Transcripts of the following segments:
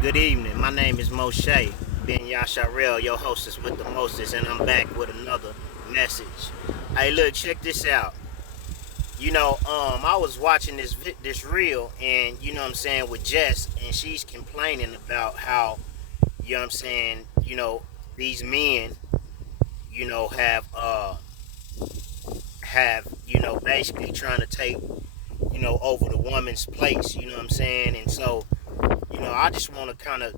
Good evening. My name is Moshe Ben Yasharel, your hostess with the mostest, and I'm back with another message. Hey, look, check this out. I was watching this reel, and you know what I'm saying, with Jess, and she's complaining about how, you know what I'm saying, these men, have basically trying to take over the woman's place. You know what I'm saying, and so I just want to kind of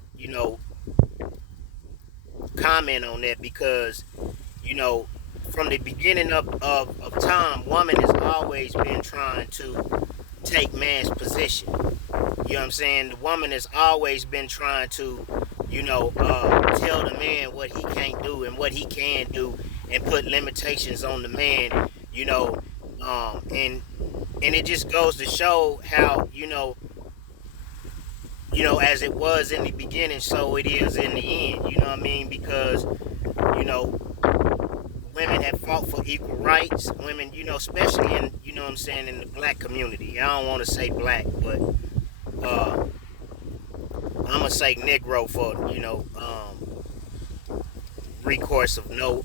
comment on that because you know from the beginning of time, woman has always been trying to take man's position. You know what I'm saying? The woman has always been trying to tell the man what he can't do and what he can do, and put limitations on the man. you know and it just goes to show how as it was in the beginning, so it is in the end. You know what I mean? Because you know, women have fought for equal rights. Women, especially in what I'm saying, in the black community. I don't want to say black, but uh, I'm gonna say Negro for recourse of no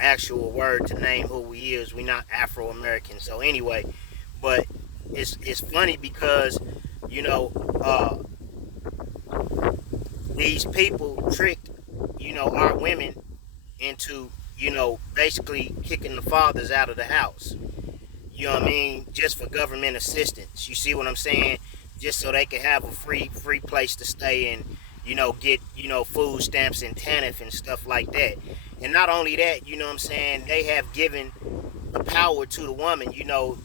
actual word to name who we is. We not Afro American. So anyway, but it's funny because you know uh, these people tricked our women into basically kicking the fathers out of the house. You know what I mean? Just for government assistance. You see what I'm saying? Just so they can have a free place to stay and get food stamps and TANF and stuff like that. And not only that, you know what I'm saying? They have given the power to the woman.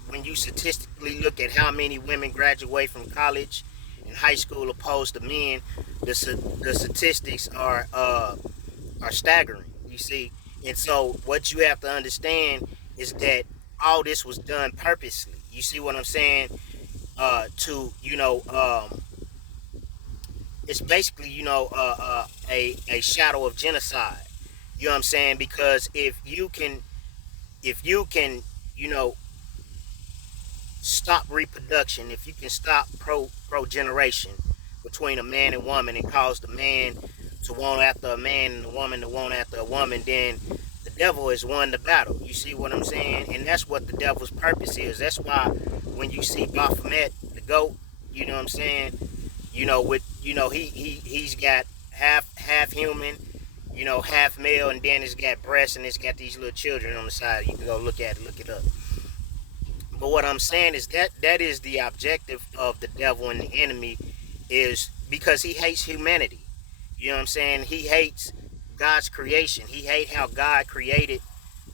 When you statistically look at how many women graduate from college and high school opposed to men, the statistics are staggering. You see, and so what you have to understand is that all this was done purposely. You see what I'm saying? To it's basically a shadow of genocide. You know what I'm saying? Because if you can you know stop reproduction, if you can stop progeneration between a man and woman, and cause the man to want after a man and the woman to want after a woman, then the devil has won the battle. You see what I'm saying? And that's what the devil's purpose is. That's why when you see Baphomet, the goat, you know what I'm saying? With he's got half human, half male, and then it's got breasts and it's got these little children on the side. You can go look it up. But what I'm saying is that is the objective of the devil and the enemy, is because he hates humanity. You know what I'm saying? He hates God's creation. He hates how God created,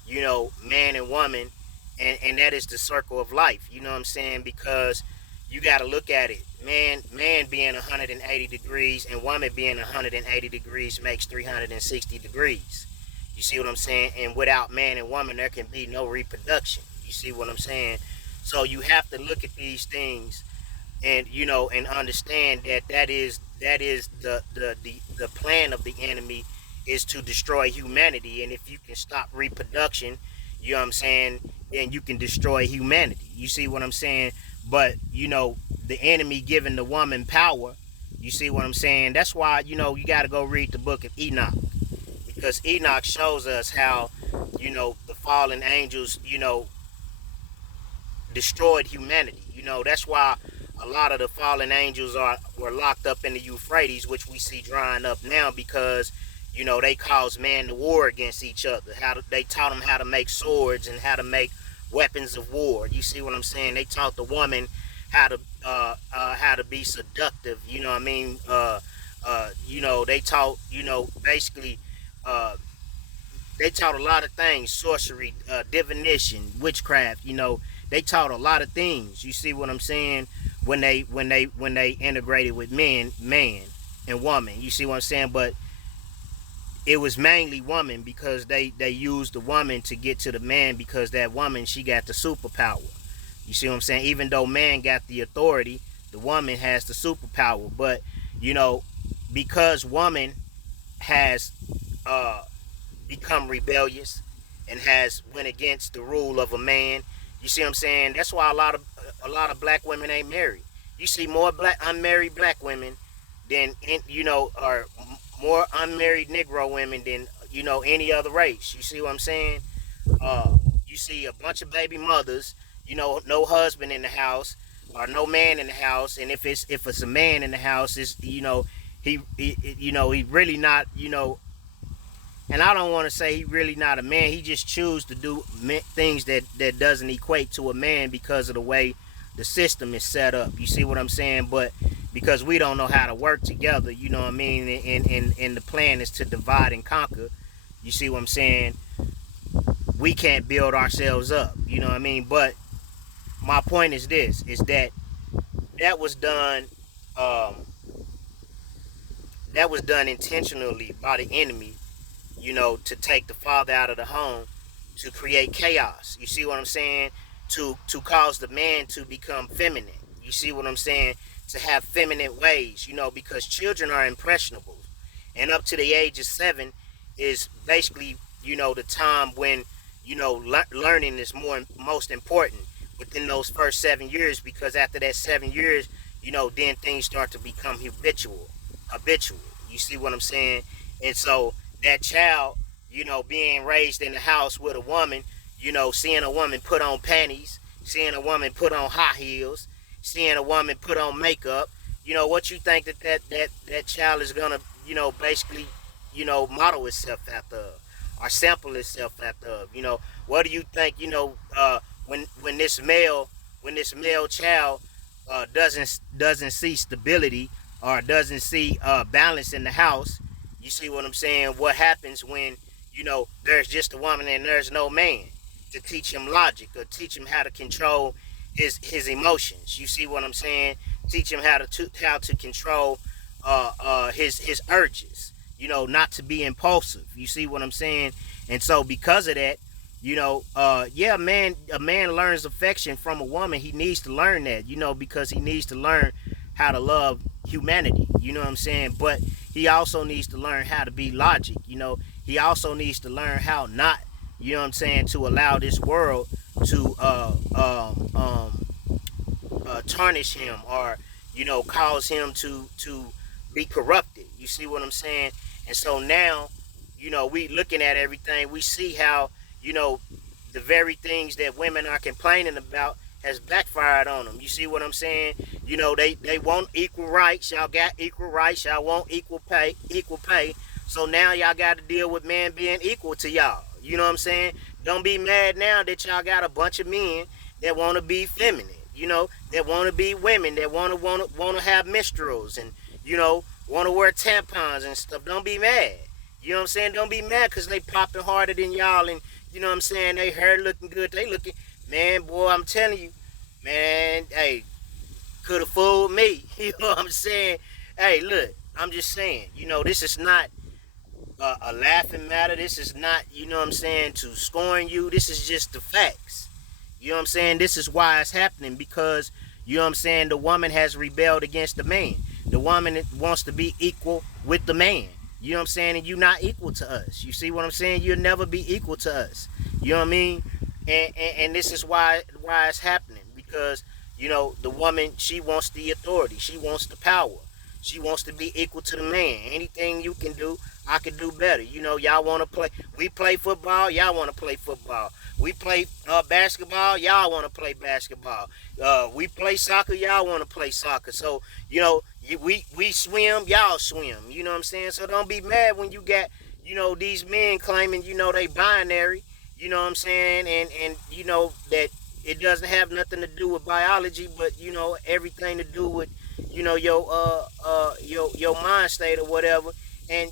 man and woman, and that is the circle of life. You know what I'm saying? Because you got to look at it. Man being 180 degrees and woman being 180 degrees makes 360 degrees. You see what I'm saying? And without man and woman, there can be no reproduction. You see what I'm saying? So you have to look at these things and and understand that that is the plan of the enemy, is to destroy humanity. And if you can stop reproduction, you know what I'm saying, then you can destroy humanity. You see what I'm saying? But the enemy giving the woman power. You see what I'm saying? That's why you got to go read the book of Enoch, because Enoch shows us how the fallen angels destroyed humanity. That's why a lot of the fallen angels were locked up in the Euphrates, which we see drying up now, because they caused man to war against each other. They taught them how to make swords and how to make weapons of war. You see what I'm saying? They taught the woman how to be seductive. You know what I mean? They taught basically uh, they taught a lot of things: sorcery, divination, witchcraft. They taught a lot of things. You see what I'm saying? When they integrated with man and woman. You see what I'm saying? But it was mainly woman, because they used the woman to get to the man, because that woman, she got the superpower. You see what I'm saying? Even though man got the authority, the woman has the superpower. But you know, because woman has uh become rebellious and has went against the rule of a man. You see what I'm saying? That's why a lot of black women ain't married. You see more black unmarried black women are more unmarried Negro women than any other race. You see what I'm saying? You see a bunch of baby mothers, no husband in the house or no man in the house, and if it's a man in the house, is he really not, and I don't want to say he really not a man. He just choose to do things that doesn't equate to a man because of the way the system is set up. You see what I'm saying? But because we don't know how to work together, you know what I mean, and the plan is to divide and conquer. You see what I'm saying? We can't build ourselves up. You know what I mean? But my point is this: is that was done. That was done intentionally by the enemy, to take the father out of the home, to create chaos. You see what I'm saying? To cause the man to become feminine. You see what I'm saying? To have feminine ways, because children are impressionable. And up to the age of 7 is basically, the time when, learning is most important within those first 7 years, because after that 7 years, then things start to become habitual. You see what I'm saying? And so that child, being raised in the house with a woman, seeing a woman put on panties, seeing a woman put on high heels, seeing a woman put on makeup, what you think that child is gonna, basically, model itself after, or sample itself after, what do you think, when this male child doesn't see stability or doesn't see balance in the house? You see what I'm saying? What happens when there's just a woman and there's no man to teach him logic or teach him how to control his emotions? You see what I'm saying? Teach him how to control his urges. Not to be impulsive. You see what I'm saying? And so because of that, a man learns affection from a woman. He needs to learn that, because he needs to learn how to love humanity. You know what I'm saying? But he also needs to learn how to be logic. He also needs to learn how not, to allow this world to tarnish him or, cause him to be corrupted. You see what I'm saying? And so now, we looking at everything, we see how, the very things that women are complaining about has backfired on them. You see what I'm saying? They want equal rights. Y'all got equal rights. Y'all want equal pay. So now y'all got to deal with men being equal to y'all. You know what I'm saying? Don't be mad now that y'all got a bunch of men that want to be feminine. That want to be women, that want to have menstruals and want to wear tampons and stuff. Don't be mad. You know what I'm saying? Don't be mad because they popping harder than y'all, and you know what I'm saying? They hair looking good. They looking, man, boy, I'm telling you, man, hey, could have fooled me. You know what I'm saying? Hey, look, I'm just saying, this is not a laughing matter. This is not, what I'm saying, to scorn you. This is just the facts. You know what I'm saying? This is why it's happening, because, what I'm saying, the woman has rebelled against the man. The woman wants to be equal with the man. You know what I'm saying? And you're not equal to us. You see what I'm saying? You'll never be equal to us. You know what I mean? And this is why it's happening. Because, the woman, she wants the authority. She wants the power. She wants to be equal to the man. Anything you can do, I can do better. Y'all want to play. We play football. Y'all want to play football. We play basketball. Y'all want to play basketball. We play soccer. Y'all want to play soccer. So, we swim. Y'all swim. You know what I'm saying? So don't be mad when you got, these men claiming, they binary. You know what I'm saying? And that it doesn't have nothing to do with biology, but, everything to do with, your mind state or whatever. And,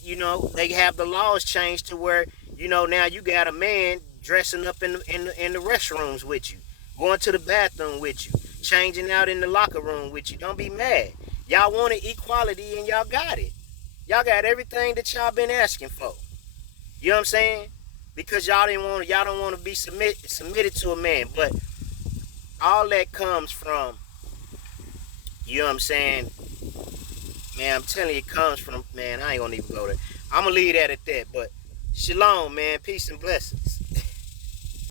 they have the laws changed to where, now you got a man dressing up in the restrooms with you, going to the bathroom with you, changing out in the locker room with you. Don't be mad. Y'all wanted equality and y'all got it. Y'all got everything that y'all been asking for. You know what I'm saying? Because y'all don't want to be submitted to a man. But all that comes from, you know what I'm saying? Man, I'm telling you, it comes from, man, I ain't gonna even go there. I'm gonna leave that at that. But shalom, man. Peace and blessings.